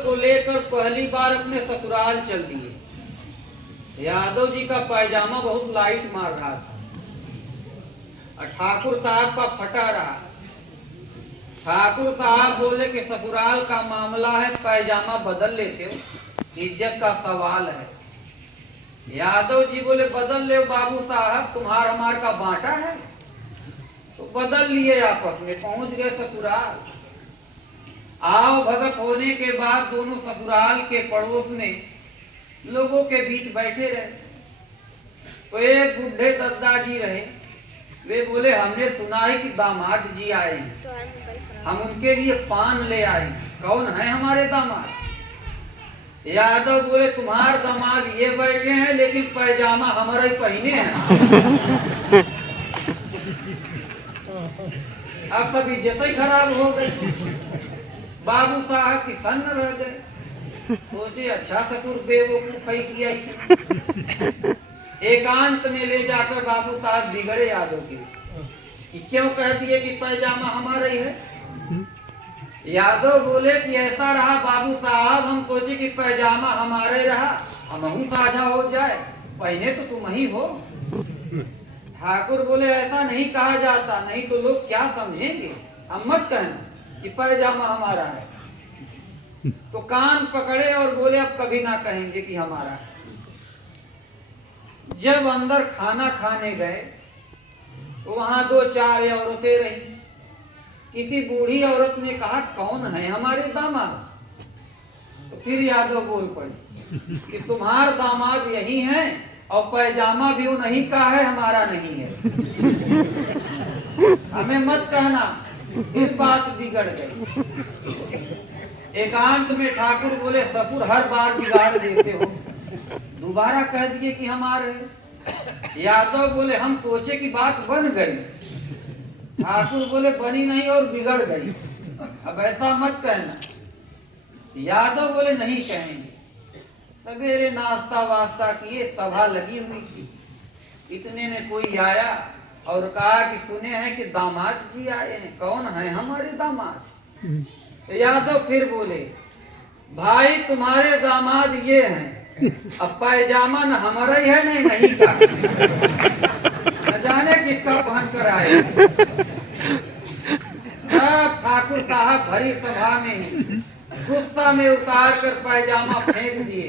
को लेकर पहली बार अपने ससुराल चल दिए। यादव जी का पायजामा बहुत लाइट मार रहा था और ठाकुर साहब का फटा रहा। ठाकुर साहब बोले कि ससुराल का मामला है, पायजामा बदल लेते हो, इज्जत का सवाल है। यादव जी बोले बदल ले बाबू साहब, तुम्हार हमार का बांटा है। तो बदल लिए, आपस में पहुंच गए ससुराल। आओ भगत होने के बाद दोनों ससुराल के पड़ोस में लोगों के बीच बैठे रहे। तो एक बुढ़े दादाजी रहे, वे बोले हमने सुना है कि दामाद जी आए हैं, हम उनके लिए पान ले आए। कौन है हमारे दामाद? यादव बोले तुम्हारे दामाद ये बैठे हैं, लेकिन पैजामा हमारा ही पहने हैं। अब सब इज्जत ही खराब हो गई। बाबू साहब की सन्न रह गए। सोचे अच्छा ससुर बेवकूफ किया। एकांत में ले जाकर बाबू साहब बिगड़े यादव के कि क्यों कह दिए कि पैजामा हमारा ही है। यादव बोले कि ऐसा रहा बाबू साहब, हम सोचे कि पैजामा हमारे रहा, हम साझा हो जाए, पहने तो तुम ही हो। ठाकुर बोले ऐसा नहीं कहा जाता, नहीं तो लोग क्या समझेंगे, अब मत कहना कि पैजामा हमारा है। तो कान पकड़े और बोले अब कभी ना कहेंगे कि हमारा है। जब अंदर खाना खाने गए तो वहां दो चार औरतें रही। किसी बूढ़ी औरत ने कहा कौन है हमारे दामाद? तो फिर यादव बोल पड़े कि तुम्हारे दामाद यही हैं और पैजामा भी उन्हीं का है, हमारा नहीं है। हमें मत कहना। फिर बात बिगड़ गई। एकांत में ठाकुर बोले ससुर हर बार बिगाड़ देते हो, दोबारा कह दिए कि हमारे। यादव बोले हम सोचे कि बात बन गई। ठाकुर बोले बनी नहीं और बिगड़ गई, अब ऐसा मत कहना। यादव बोले नहीं कहेंगे। सवेरे नाश्ता वास्ता किए, सभा लगी हुई थी। इतने में कोई आया और कहा कि सुने हैं कि दामाद जी आए हैं, कौन है हमारे दामाद? तो यादव फिर बोले भाई तुम्हारे दामाद ये हैं, अब पैजामा न हमारा ही है नहीं नहीं का, न जाने किसका पहन कर आए। ठाकुर साहब भरी सभा में गुस्सा में उतार कर पैजामा फेंक दिए।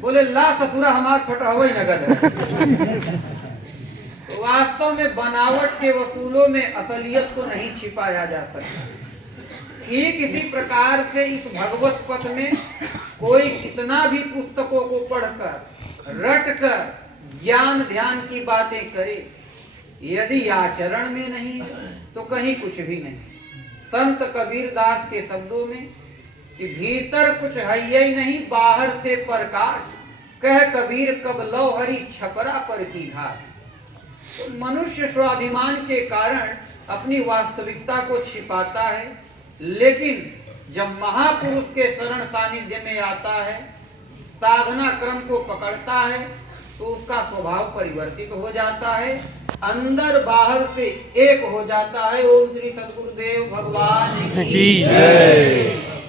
बोले ला ससुरा हमार फटा हुआ नगद है। तो वास्तव में बनावट के वसूलों में असलियत को नहीं छिपाया जा सकता। ठीक इसी प्रकार से इस भगवत पथ में कोई कितना भी पुस्तकों को पढ़कर रट कर ज्ञान ध्यान की बातें करे, यदि आचरण में नहीं तो कहीं कुछ भी नहीं। संत कबीर दास के शब्दों में कि भीतर कुछ है ही नहीं, बाहर से प्रकाश, कह कबीर कब लो हरि छपरा पर की घाट। तो मनुष्य स्वाभिमान के कारण अपनी वास्तविकता को छिपाता है, लेकिन जब महापुरुष के शरण सानिध्य में आता है, साधना क्रम को पकड़ता है, तो उसका स्वभाव परिवर्तित हो जाता है, अंदर बाहर से एक हो जाता है। ओम श्री सद्गुरुदेव भगवान की जय।